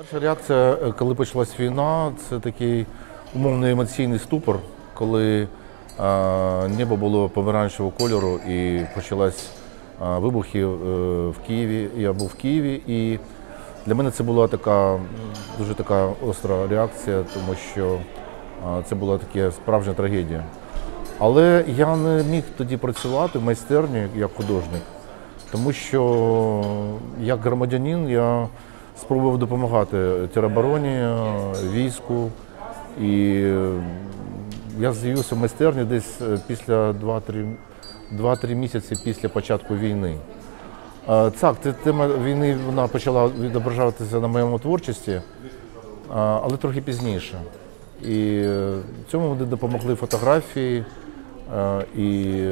Перша реакція, коли почалась війна, це такий умовний емоційний ступор, коли небо було помаранчевого кольору і почалась вибухи в Києві. Я був в Києві, і для мене це була дуже така остра реакція, тому що це була така справжня трагедія. Але я не міг тоді працювати в майстерні як художник, тому що як громадянин я спробував допомагати теробороні, війську, і я з'явився в майстерні десь після 2-3 місяці після початку війни. Так, тема війни вона почала відображатися на моєму творчості, але трохи пізніше. І цьому мені допомогли фотографії, і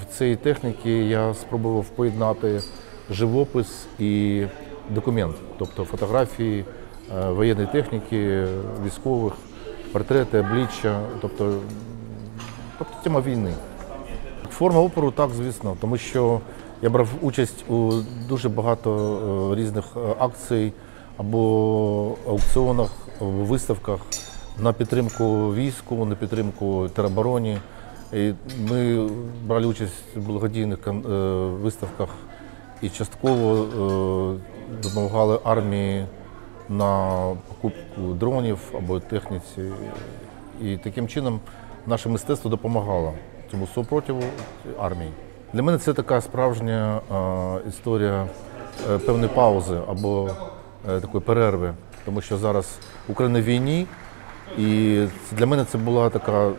в цій техніці я спробував поєднати живопис і документ, тобто фотографії воєнної техніки, військових, портрети, обличчя, тобто тема війни. Форма опору так, звісно, тому що я брав участь у дуже багато різних акцій або аукціонах, виставках на підтримку війську, на підтримку теробороні. І ми брали участь в благодійних виставках і частково допомагали армії на покупку дронів або техніці. І таким чином наше мистецтво допомагало цьому супротиву армії. Для мене це така справжня історія певної паузи або такої перерви, тому що зараз Україна в війні, і для мене це була така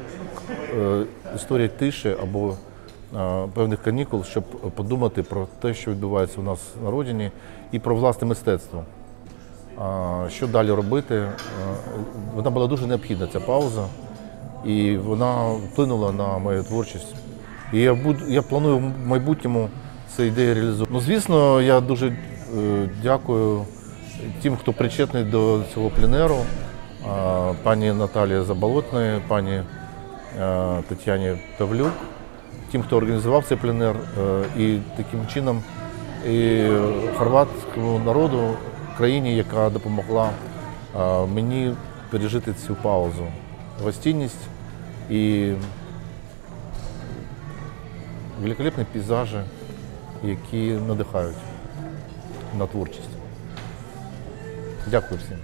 історія тиші або певних канікул, щоб подумати про те, що відбувається у нас на родині, і про власне мистецтво. Що далі робити? Вона була дуже необхідна, ця пауза, і вона вплинула на мою творчість. І я планую в майбутньому цю ідею реалізувати. Ну, звісно, я дуже дякую тим, хто причетний до цього пленеру, пані Наталії Заболотної, пані Тетяні Павлюк, тим, хто організував цей пленер, і таким чином і хорватському народу, країні, яка допомогла мені пережити цю паузу. Гостинність і великолепні пейзажі, які надихають на творчість. Дякую всім.